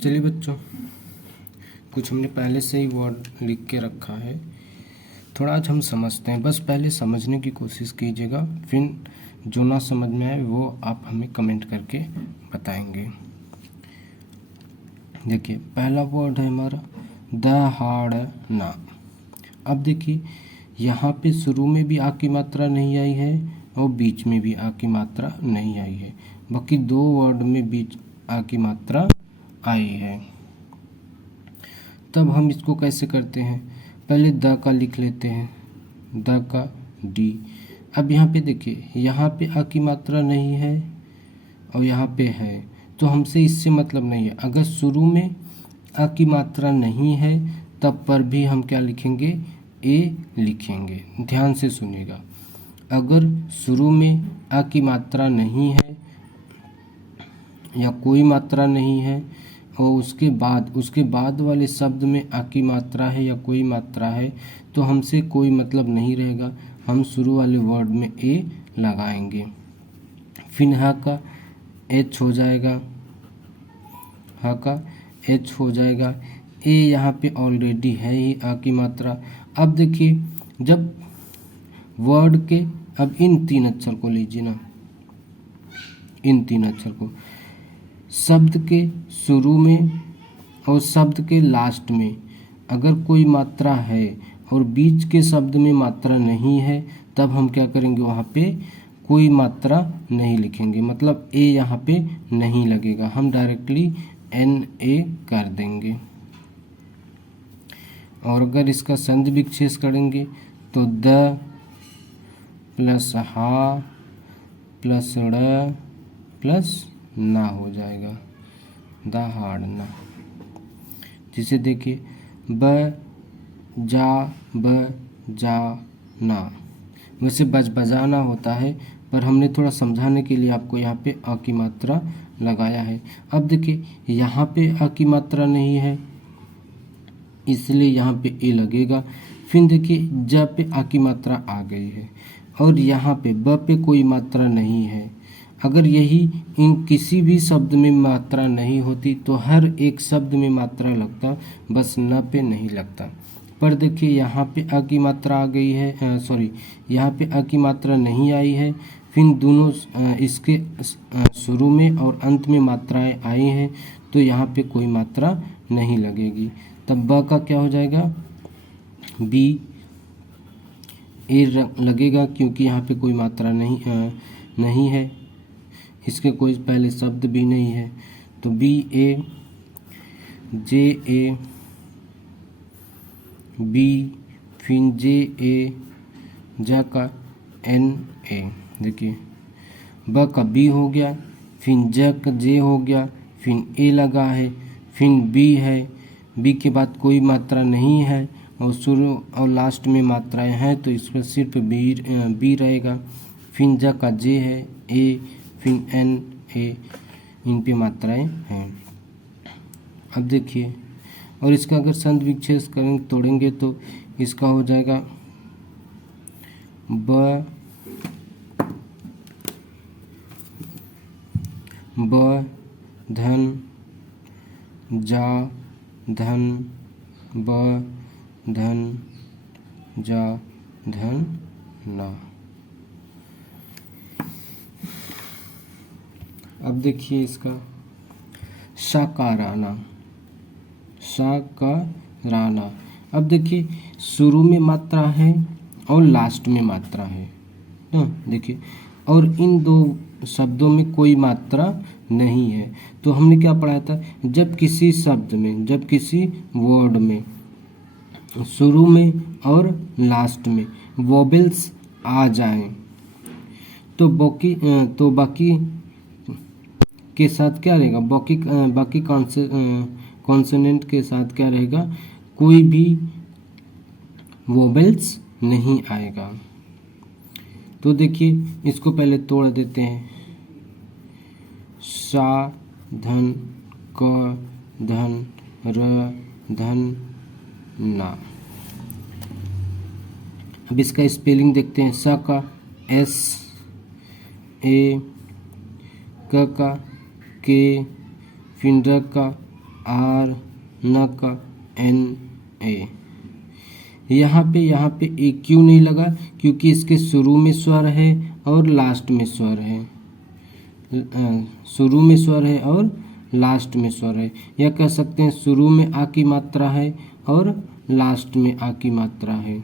चलिए बच्चों, कुछ हमने पहले से ही वर्ड लिख के रखा है, थोड़ा आज हम समझते हैं। बस पहले समझने की कोशिश कीजिएगा, फिर जो ना समझ में आए वो आप हमें कमेंट करके बताएंगे। देखिए पहला वर्ड है हमारा दहाड़ना। अब देखिए यहाँ पे शुरू में भी आ की मात्रा नहीं आई है और बीच में भी आ की मात्रा नहीं आई है, बाकी दो वर्ड में बीच आ की मात्रा आई है। तब हम इसको कैसे करते हैं, पहले द का लिख लेते हैं, द का डी। अब यहाँ पे देखिए, यहाँ पे आ की मात्रा नहीं है और यहाँ पे है, तो हमसे इससे मतलब नहीं है। अगर शुरू में आ की मात्रा नहीं है तब पर भी हम क्या लिखेंगे, ए लिखेंगे। ध्यान से सुनिएगा, अगर शुरू में आ की मात्रा नहीं है या कोई मात्रा नहीं है और उसके बाद वाले शब्द में आ की मात्रा है या कोई मात्रा है, तो हमसे कोई मतलब नहीं रहेगा, हम शुरू वाले वर्ड में ए लगाएंगे। फिर हा का एच हो जाएगा, हा का एच हो जाएगा। ए यहाँ पे ऑलरेडी है ही आ की मात्रा। अब देखिए, जब वर्ड के, अब इन तीन अक्षर को लीजिए ना, इन तीन अक्षर को शब्द के शुरू में और शब्द के लास्ट में अगर कोई मात्रा है और बीच के शब्द में मात्रा नहीं है, तब हम क्या करेंगे, वहाँ पे कोई मात्रा नहीं लिखेंगे, मतलब ए यहाँ पे नहीं लगेगा, हम डायरेक्टली एन ए कर देंगे। और अगर इसका संधि विच्छेद करेंगे तो द प्लस हा प्लस ड़ प्लस ना हो जाएगा, दहाड़ना। जिसे देखिए ब जा ना, वैसे बजाना होता है, पर हमने थोड़ा समझाने के लिए आपको यहाँ पे आ की मात्रा लगाया है। अब देखिए यहाँ पे आ की मात्रा नहीं है, इसलिए यहाँ पे ए लगेगा। फिर देखिए ज पे आ की मात्रा आ गई है और यहाँ पे ब पे कोई मात्रा नहीं है। अगर यही इन किसी भी शब्द में मात्रा नहीं होती तो हर एक शब्द में मात्रा लगता, बस न पे नहीं लगता। पर देखिए यहाँ पे आ की मात्रा आ गई है, सॉरी यहाँ पे आ की मात्रा नहीं आई है, फिर दोनों इसके शुरू में और अंत में मात्राएं आई हैं, तो यहाँ पे कोई मात्रा नहीं लगेगी। तब ब का क्या हो जाएगा, बी ए लगेगा, क्योंकि यहाँ पे कोई मात्रा नहीं है, इसके कोई पहले शब्द भी नहीं है, तो बी ए, जे ए, बी, फिर जे ए, जा का एन ए। देखिए ब का बी हो गया, फिर ज का जे हो गया, फिर ए लगा है, फिर बी है, बी के बाद कोई मात्रा नहीं है और शुरू और लास्ट में मात्राएं हैं, तो इस पर सिर्फ बी रहेगा। फिर ज का जे है, ए, फिर एन ए, इन पे मात्राएं हैं। अब देखिए, और इसका अगर संधि विच्छेद करेंगे, तोड़ेंगे, तो इसका हो जाएगा ब धन जा धन ब धन जा धन ना। अब देखिए इसका साकाराना, साकाराना। अब देखिए शुरू में मात्रा है और लास्ट में मात्रा है ना, देखिए, और इन दो शब्दों में कोई मात्रा नहीं है, तो हमने क्या पढ़ा था, जब किसी शब्द में, जब किसी वर्ड में शुरू में और लास्ट में वोबेल्स आ जाएं, तो बाकी के साथ क्या रहेगा, बाकी कॉन्सोनेंट के साथ क्या रहेगा, कोई भी वोबेल्स नहीं आएगा। तो देखिए इसको पहले तोड़ देते हैं, सा धन क धन र धन ना। अब इसका स्पेलिंग देखते हैं, सा का एस ए, क का के, फिर र का आर, न का एन ए। यहाँ पे ए क्यों नहीं लगा? क्योंकि इसके शुरू में स्वर है और लास्ट में स्वर है। शुरू में स्वर है और लास्ट में स्वर है, या कह सकते हैं शुरू में आ की मात्रा है और लास्ट में आ की मात्रा है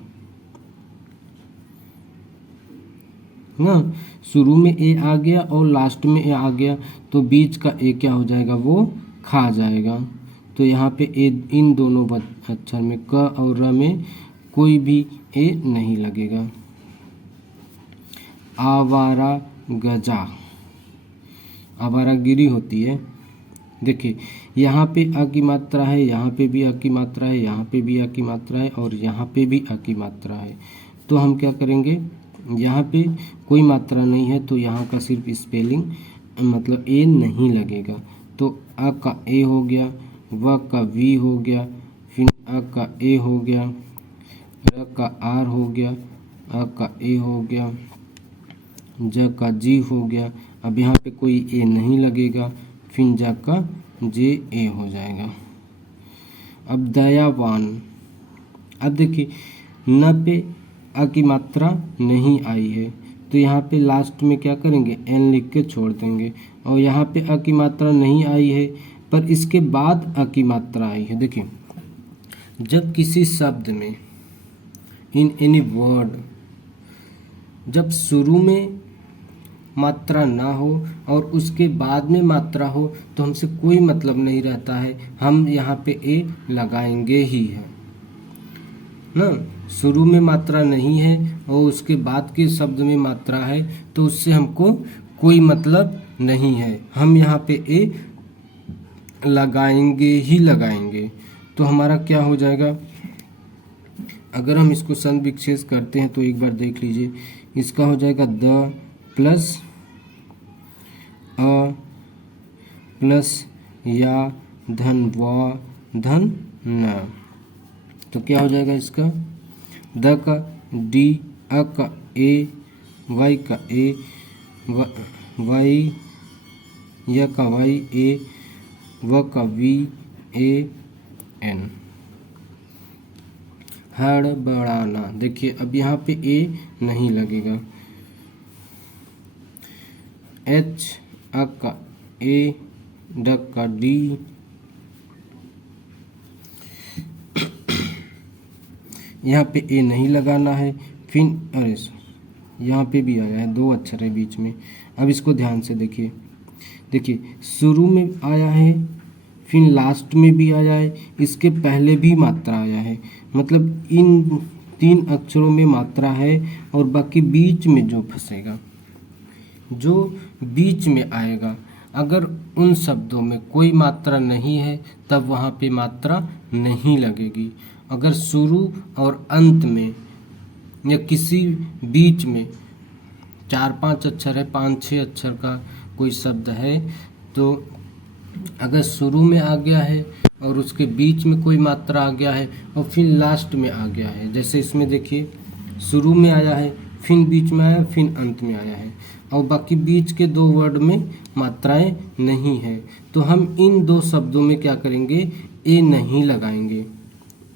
ना। शुरू में ए आ गया और लास्ट में ए आ गया तो बीच का ए क्या हो जाएगा? वो खा जाएगा। तो यहाँ पे ए, इन दोनों अक्षर में क और र में कोई भी ए नहीं लगेगा। आवारा गजा, आवारागिरी होती है। देखिए यहाँ पे आ की मात्रा है, यहाँ पे भी आ की मात्रा है, यहाँ पे भी आ की मात्रा है और यहाँ पे भी आ की मात्रा है। तो हम क्या करेंगे? यहाँ पे कोई मात्रा नहीं है तो यहाँ का सिर्फ स्पेलिंग मतलब ए नहीं लगेगा। तो अ का ए हो गया, व का वी हो गया, फिर अ का ए हो गया, र का आर हो गया, अ का ए हो गया, ज का जी हो गया। अब यहाँ पे कोई ए नहीं लगेगा, फिर ज का जे ए हो जाएगा। अब दयावान, अब देखिए न पे अ की मात्रा नहीं आई है तो यहाँ पे लास्ट में क्या करेंगे? एन लिख के छोड़ देंगे। और यहाँ पे अ की मात्रा नहीं आई है पर इसके बाद अ की मात्रा आई है। देखिए जब किसी शब्द में, इन एनी वर्ड, जब शुरू में मात्रा ना हो और उसके बाद में मात्रा हो तो हमसे कोई मतलब नहीं रहता है, हम यहाँ पे ए लगाएंगे ही है ना। शुरू में मात्रा नहीं है और उसके बाद के शब्द में मात्रा है तो उससे हमको कोई मतलब नहीं है, हम यहाँ पे ए लगाएंगे ही लगाएंगे। तो हमारा क्या हो जाएगा? अगर हम इसको संधि विच्छेद करते हैं तो एक बार देख लीजिए, इसका हो जाएगा द प्लस अ प्लस या धन व धन न। तो क्या हो जाएगा इसका? द का डी, अ का ए, वाई का ए, वाई, या का वाई ए, व का वी ए एन। हड़बड़ाना, देखिए अब यहाँ पे ए नहीं लगेगा। एच, अ का ए, ड का डी, यहाँ पे ए नहीं लगाना है। फिर अरे यहाँ पे भी आया है, दो अक्षर है बीच में। अब इसको ध्यान से देखिए, देखिए शुरू में आया है, फिर लास्ट में भी आया है, इसके पहले भी मात्रा आया है, मतलब इन तीन अक्षरों में मात्रा है और बाकी बीच में जो फंसेगा, जो बीच में आएगा, अगर उन शब्दों में कोई मात्रा नहीं है तब वहाँ पे मात्रा नहीं लगेगी। अगर शुरू और अंत में या किसी बीच में 4-5 अक्षर है, 5-6 अक्षर का कोई शब्द है, तो अगर शुरू में आ गया है और उसके बीच में कोई मात्रा आ गया है और फिर लास्ट में आ गया है, जैसे इसमें देखिए शुरू में आया है, फिर बीच में आया, फिर अंत में आया है और बाकी बीच के दो वर्ड में मात्राएं नहीं है, तो हम इन दो शब्दों में क्या करेंगे? ए नहीं लगाएंगे,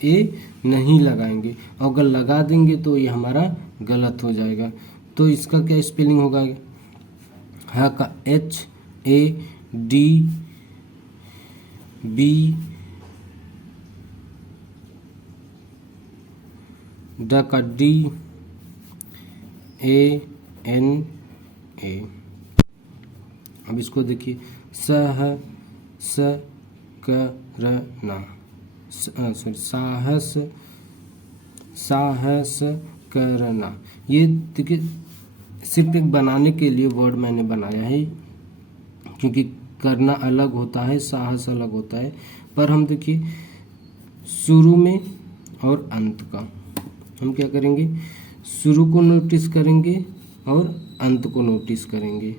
ए नहीं लगाएंगे। और अगर लगा देंगे तो ये हमारा गलत हो जाएगा। तो इसका क्या स्पेलिंग होगा? हा का एच ए डी बी, ड का डी ए एन ए। अब इसको देखिए, सह स करना, सॉरी साहस, साहस करना। ये देखिए सिर्फ एक बनाने के लिए वर्ड मैंने बनाया है, क्योंकि करना अलग होता है, साहस अलग होता है। पर हम देखिए शुरू में और अंत का हम क्या करेंगे? शुरू को नोटिस करेंगे और अंत को नोटिस करेंगे।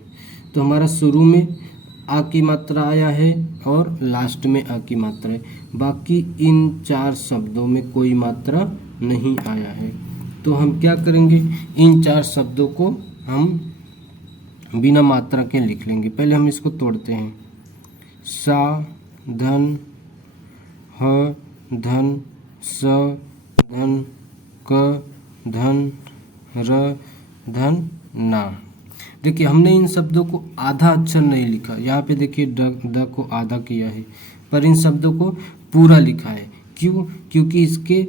तो हमारा शुरू में आ की मात्रा आया है और लास्ट में आ की मात्रा है, बाकी इन 4 शब्दों में कोई मात्रा नहीं आया है। तो हम क्या करेंगे? इन 4 शब्दों को हम बिना मात्रा के लिख लेंगे। पहले हम इसको तोड़ते हैं। सा धन ह धन स धन क धन र धन ना। देखिए हमने इन शब्दों को आधा अक्षर नहीं लिखा, यहाँ पे देखिए द को आधा किया है, पर इन शब्दों को पूरा लिखा है। क्यों? क्योंकि इसके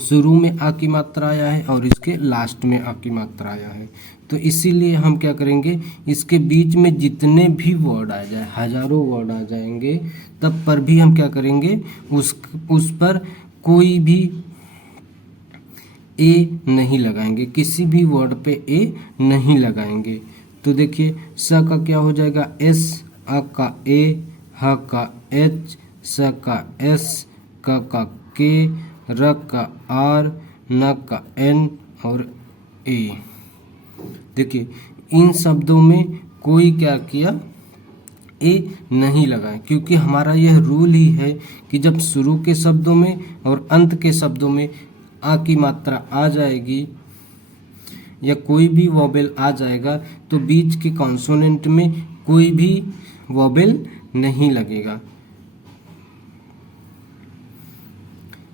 शुरू में आ की मात्रा आया है और इसके लास्ट में आ की मात्रा आया है, तो इसीलिए हम क्या करेंगे, इसके बीच में जितने भी वर्ड आ जाए, हजारों वर्ड आ जाएंगे, तब पर भी हम क्या करेंगे, उस पर कोई भी ए नहीं लगाएंगे, किसी भी वर्ड पे ए नहीं लगाएंगे। तो देखिए स का क्या हो जाएगा, एस, अ का ए, ह का एच, स का एस, क का के, र का आर, न का एन और ए। देखिए इन शब्दों में कोई क्या किया, ए नहीं लगाए, क्योंकि हमारा यह रूल ही है कि जब शुरू के शब्दों में और अंत के शब्दों में आ की मात्रा आ जाएगी या कोई भी वॉवेल आ जाएगा, तो बीच के कॉन्सोनेंट में कोई भी वॉवेल नहीं लगेगा,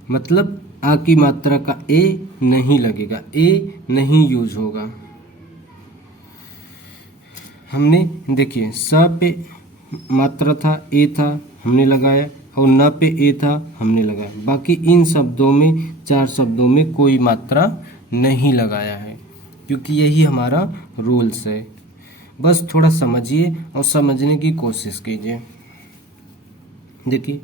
मतलब आ की मात्रा का ए नहीं लगेगा, ए नहीं यूज होगा। हमने देखिए स पे मात्रा था, ए था, हमने लगाया, और न पे ए था, हमने लगाया। बाकी इन शब्दों में, 4 शब्दों में कोई मात्रा नहीं लगाया है, क्योंकि यही हमारा रूल्स है। बस थोड़ा समझिए और समझने की कोशिश कीजिए। देखिए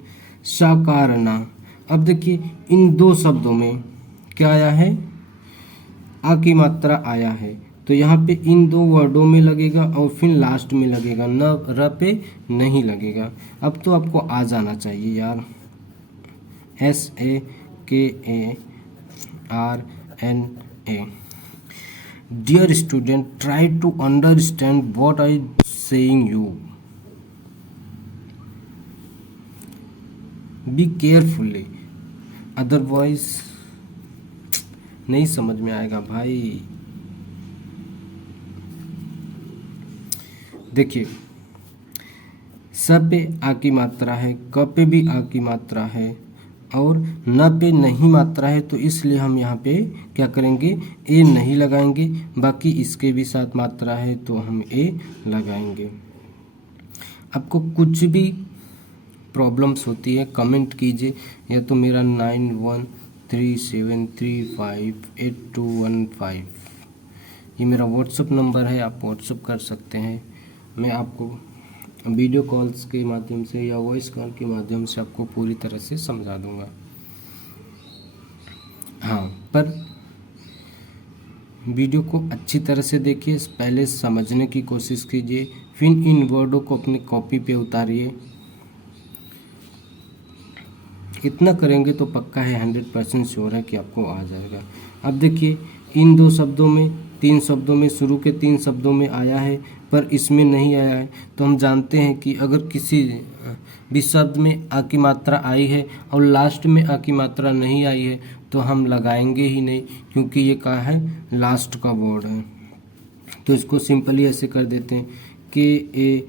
साकारना, अब देखिए इन 2 शब्दों में क्या आया है, आ की मात्रा आया है, तो यहाँ पे इन 2 वर्डों में लगेगा और फिर लास्ट में लगेगा, न र पे नहीं लगेगा। अब तो आपको आ जाना चाहिए यार, SAKARNA। Dear student, try to understand what I saying you, be carefully, otherwise नहीं समझ में आएगा भाई। देखिए स पे आ की मात्रा है, क पे भी आ की मात्रा है और न पे नहीं मात्रा है, तो इसलिए हम यहाँ पे क्या करेंगे, ए नहीं लगाएंगे। बाकी इसके भी साथ मात्रा है तो हम ए लगाएंगे। आपको कुछ भी प्रॉब्लम्स होती है कमेंट कीजिए, या तो मेरा 9137358215 ये मेरा व्हाट्सअप नंबर है, आप व्हाट्सअप कर सकते हैं। मैं आपको वीडियो कॉल्स के माध्यम से या वॉइस कॉल के माध्यम से आपको पूरी तरह से समझा दूंगा। हाँ, पर वीडियो को अच्छी तरह से देखिए, पहले समझने की कोशिश कीजिए, फिर इन वर्डों को अपनी कॉपी पे उतारिए। इतना करेंगे तो पक्का है, 100% श्योर है कि आपको आ जाएगा। अब देखिए इन 2 शब्दों में, 3 शब्दों में, शुरू के 3 शब्दों में आया है पर इसमें नहीं आया है, तो हम जानते हैं कि अगर किसी भी शब्द में आ की मात्रा आई है और लास्ट में आ की मात्रा नहीं आई है तो हम लगाएंगे ही नहीं, क्योंकि ये क्या है, लास्ट का वर्ड है। तो इसको सिंपली ऐसे कर देते हैं, KAYAVAN।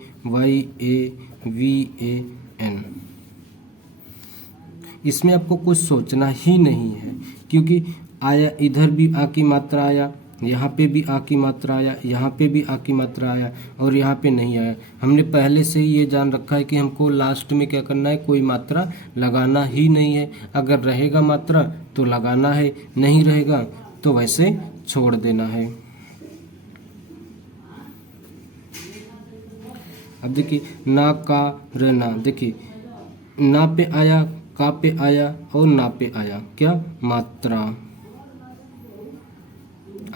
इसमें आपको कुछ सोचना ही नहीं है, क्योंकि आया, इधर भी आ की मात्रा आया, यहाँ पे भी आ की मात्रा आया, यहाँ पे भी आ की मात्रा आया और यहाँ पे नहीं आया। हमने पहले से ही ये जान रखा है कि हमको लास्ट में क्या करना है, कोई मात्रा लगाना ही नहीं है। अगर रहेगा मात्रा तो लगाना है, नहीं रहेगा तो वैसे छोड़ देना है। अब देखिए ना का रना, देखिए ना पे आया, का पे आया और ना पे आया, क्या मात्रा,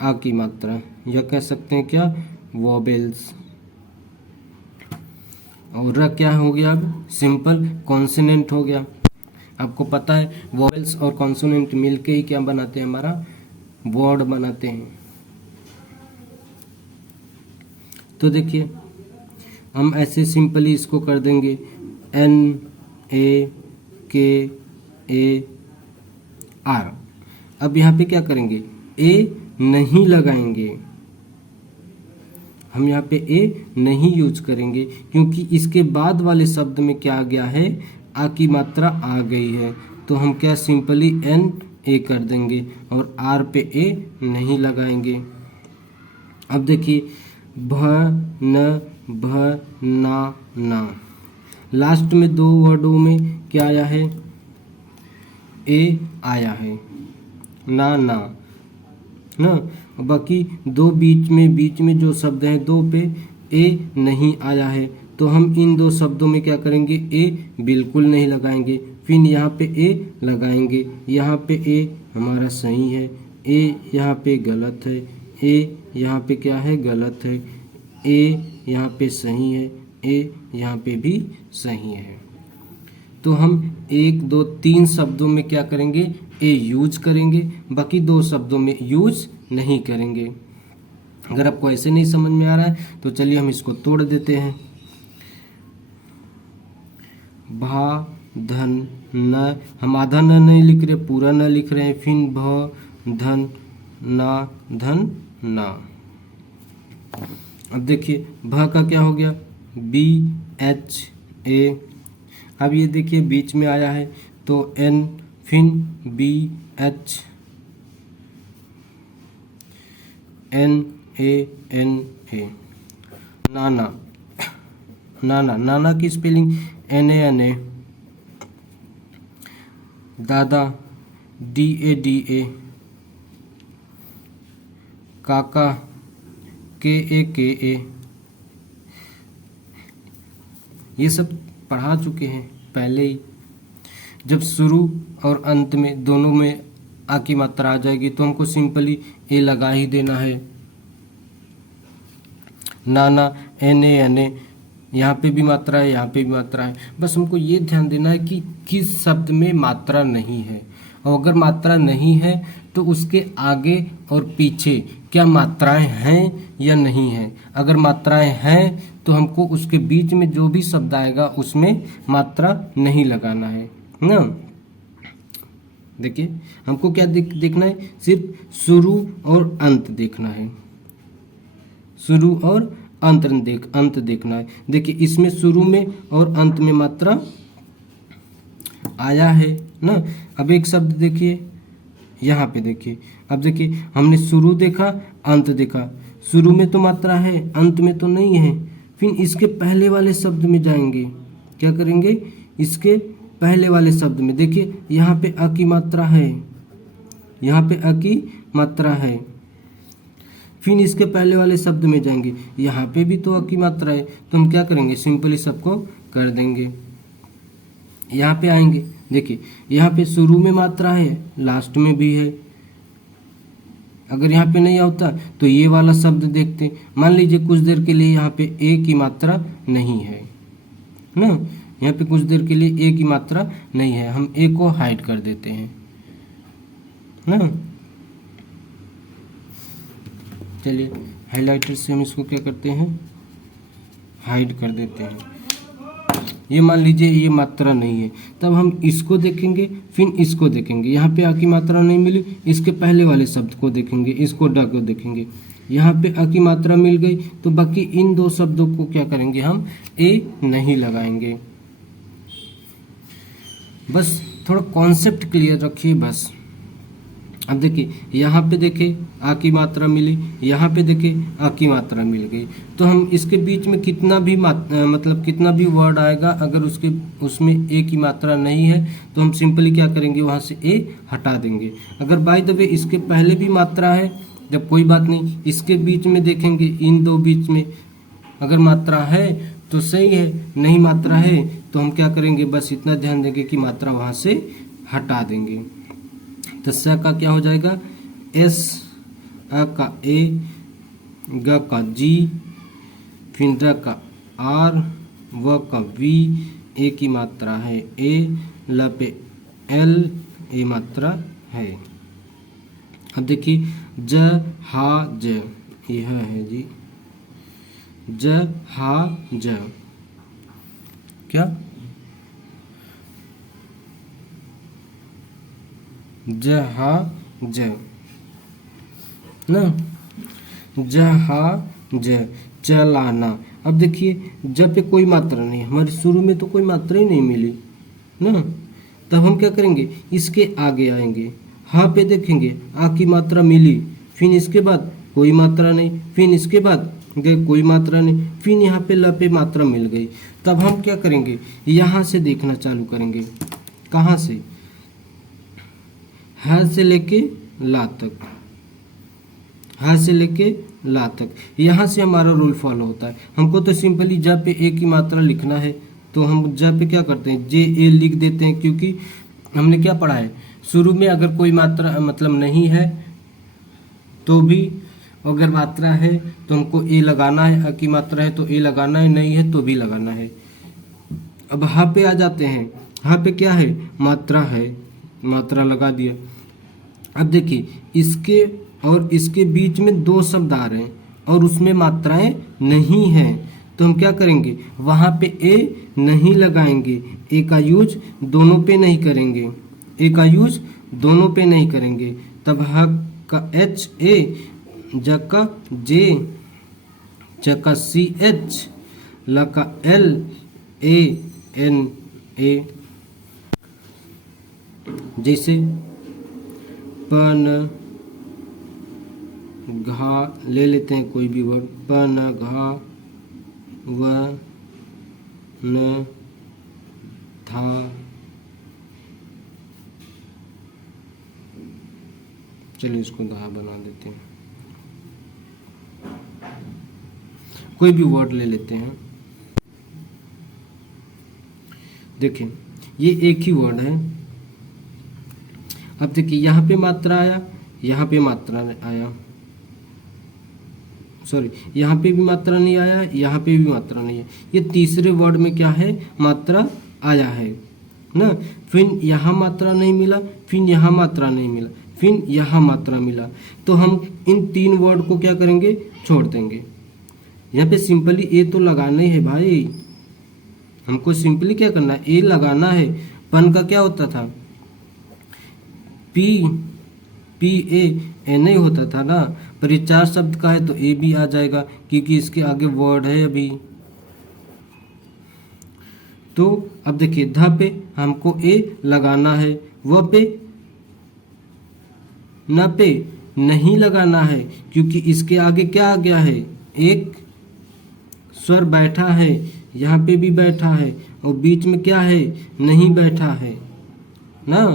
आ की मात्रा, या कह सकते हैं क्या, वॉवेल्स। और र क्या हो गया, अब सिंपल कॉन्सोनेंट हो गया। आपको पता है वॉवेल्स और कॉन्सोनेंट मिलके ही क्या बनाते हैं, हमारा वर्ड बनाते हैं। तो देखिए हम ऐसे सिंपली इसको कर देंगे, NAKAR। अब यहाँ पे क्या करेंगे, ए नहीं लगाएंगे, हम यहाँ पे ए नहीं यूज करेंगे, क्योंकि इसके बाद वाले शब्द में क्या आ गया है, आ की मात्रा आ गई है, तो हम क्या सिंपली एन ए कर देंगे और आर पे ए नहीं लगाएंगे। अब देखिए भ न भ ना लास्ट में दो वर्डों में क्या आया है, ए आया है, ना ना। बाकी दो बीच में जो शब्द हैं दो पे ए नहीं आया है, तो हम इन दो शब्दों में क्या करेंगे, ए बिल्कुल नहीं लगाएंगे, फिर यहाँ पे ए लगाएंगे। यहाँ पे ए हमारा सही है, ए यहाँ पे गलत है, ए यहाँ पे क्या है, गलत है, ए यहाँ पे सही है, ए यहाँ पे भी सही है। तो हम 1 2 3 शब्दों में क्या करेंगे, ए यूज करेंगे, बाकी दो शब्दों में यूज नहीं करेंगे। अगर आपको ऐसे नहीं समझ में आ रहा है तो चलिए हम इसको तोड़ देते हैं। भा धन न, हम आधा न नहीं लिख रहे, पूरा न लिख रहे हैं, फिर भ धन ना धन ना। अब देखिए भ का क्या हो गया, बी एच ए। अब ये देखिए बीच में आया है तो एन, फिर बी एच एन ए नाना नाना की स्पेलिंग एन ए। दादा डी ए। काका के ए। ये सब पढ़ा चुके हैं पहले ही। जब शुरू और अंत में दोनों में आ की मात्रा आ जाएगी तो हमको सिंपली ए लगा ही देना है। नाना एन ए, यहाँ पे भी मात्रा है, यहाँ पे भी मात्रा है। बस हमको ये ध्यान देना है कि किस शब्द में मात्रा नहीं है, और अगर मात्रा नहीं है तो उसके आगे और पीछे क्या मात्राएं हैं या नहीं हैं। अगर मात्राएं हैं तो हमको उसके बीच में जो भी शब्द आएगा उसमें मात्रा नहीं लगाना है ना। देखिए हमको क्या देखना है, सिर्फ शुरू और अंत देखना है, शुरू और अंत देखना है। देखिए इसमें शुरू में और अंत में मात्रा आया है ना। अब एक शब्द देखिए यहाँ पे, देखिए अब देखिए हमने शुरू देखा, अंत देखा, शुरू में तो मात्रा है, अंत में तो नहीं है। फिर इसके पहले वाले शब्द में जाएंगे, क्या करेंगे, इसके पहले वाले शब्द में देखिए यहाँ पे अ की मात्रा है, यहाँ पे अ की मात्रा है। फिर इसके पहले वाले शब्द में जाएंगे, यहाँ पे भी तो अ की मात्रा है, तो हम क्या करेंगे, सिंपली सबको कर देंगे। यहाँ पे आएंगे, देखिए यहाँ पे शुरू में मात्रा है, लास्ट में भी है। अगर यहाँ पे नहीं होता तो ये वाला शब्द देखते, मान लीजिए कुछ देर के लिए यहाँ पे ए की मात्रा नहीं है ना, यहाँ पे कुछ देर के लिए ए की मात्रा नहीं है, हम ए को हाइड कर देते हैं ना। चलिए हाइलाइटर से हम इसको क्या करते हैं, हाइड कर देते हैं। ये मान लीजिए ये मात्रा नहीं है, तब हम इसको देखेंगे, फिर इसको देखेंगे। यहाँ पे आ की मात्रा नहीं मिली, इसके पहले वाले शब्द को देखेंगे, इसको ड को देखेंगे। यहाँ पे आ की मात्रा मिल गई तो बाकी इन दो शब्दों को क्या करेंगे, हम ए नहीं लगाएंगे। बस थोड़ा कॉन्सेप्ट क्लियर रखिए बस। अब देखिए यहाँ पे देखिए आ की मात्रा मिली, यहाँ पे देखिए आ की मात्रा मिल गई, तो हम इसके बीच में कितना भी मतलब कितना भी वर्ड आएगा, अगर उसमें ए की मात्रा नहीं है तो हम सिंपली क्या करेंगे, वहाँ से ए हटा देंगे। अगर बाय द वे इसके पहले भी मात्रा है, जब कोई बात नहीं, इसके बीच में देखेंगे, इन दो बीच में अगर मात्रा है तो सही है, नहीं मात्रा है तो हम क्या करेंगे, बस इतना ध्यान देंगे कि मात्रा वहाँ से हटा देंगे। तो स का क्या हो जाएगा, एस, अ का ए, ग का जी, फिर द का आर, व का वी, ए की मात्रा है ए, ल पे एल, ए मात्रा है। अब देखिए ज हा ज, यह है जी, ज हा ज, क्या जहा ज ना, जहा ज, चलाना। अब देखिए जब पे कोई मात्रा नहीं, हमारे शुरू में तो कोई मात्रा ही नहीं मिली, ना। तब हम क्या करेंगे, इसके आगे आएंगे, हाँ पे देखेंगे आ की मात्रा मिली, फिर इसके बाद कोई मात्रा नहीं, फिर इसके बाद कोई मात्रा नहीं, फिर यहाँ पे ल पे मात्रा मिल गई। तब हम क्या करेंगे, यहाँ से देखना चालू करेंगे। कहाँ से, ह से लेके ला तक, ह से लेके ला तक, यहाँ से हमारा रूल फॉलो होता है। हमको तो सिंपली ज पे ए की मात्रा लिखना है, तो हम ज पे क्या करते हैं, जे ए लिख देते हैं, क्योंकि हमने क्या पढ़ा है शुरू में, अगर कोई मात्रा मतलब नहीं है तो भी, अगर मात्रा है तो हमको ए लगाना है, अ की मात्रा है तो ए लगाना है, नहीं है तो भी लगाना है। अब हा पे आ जाते हैं, हा पे क्या है, मात्रा है, मात्रा लगा दिया। अब देखिए इसके और इसके बीच में दो शब्द आ रहे हैं और उसमें मात्राएं नहीं हैं, तो हम क्या करेंगे, वहाँ पे ए नहीं लगाएंगे, ए का यूज दोनों पे नहीं करेंगे, ए का यूज दोनों पे नहीं करेंगे। तब ह का एच ए, ज का जे, च का सी एच, ल का एल ए एन ए। जैसे पन घा ले लेते हैं कोई भी वर्ड, पन घा व न था, चलिए इसको धा बना देते हैं। कोई भी वर्ड ले लेते हैं, देखें ये एक ही वर्ड है। अब देखिए यहाँ पे मात्रा आया, यहाँ पे मात्रा आया, सॉरी यहाँ पे भी मात्रा नहीं आया, यहाँ पे भी मात्रा नहीं है। ये तीसरे वर्ड में क्या है, मात्रा आया है ना। फिर यहाँ मात्रा नहीं मिला, फिर यहाँ मात्रा नहीं मिला, फिर यहाँ मात्रा मिला, तो हम इन तीन वर्ड को क्या करेंगे, छोड़ देंगे। यहाँ पे सिंपली ए तो लगाना ही है भाई, हमको सिंपली क्या करना है, ए लगाना है। पन का क्या होता था, पी पी ए नहीं होता था ना, पर ये चार शब्द का है तो ए भी आ जाएगा, क्योंकि इसके आगे वर्ड है अभी। तो अब देखिए ध पे हमको ए लगाना है, व पे न पे नहीं लगाना है, क्योंकि इसके आगे क्या आ गया है, एक स्वर बैठा है, यहाँ पे भी बैठा है, और बीच में क्या है, नहीं बैठा है ना।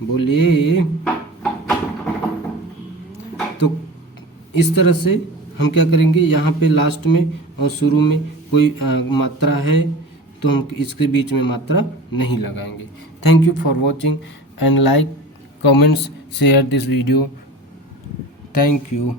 बोलिए। तो इस तरह से हम क्या करेंगे, यहाँ पे लास्ट में और शुरू में कोई मात्रा है तो हम इसके बीच में मात्रा नहीं लगाएंगे। Thank you for watching and like, comments, share this video. Thank you.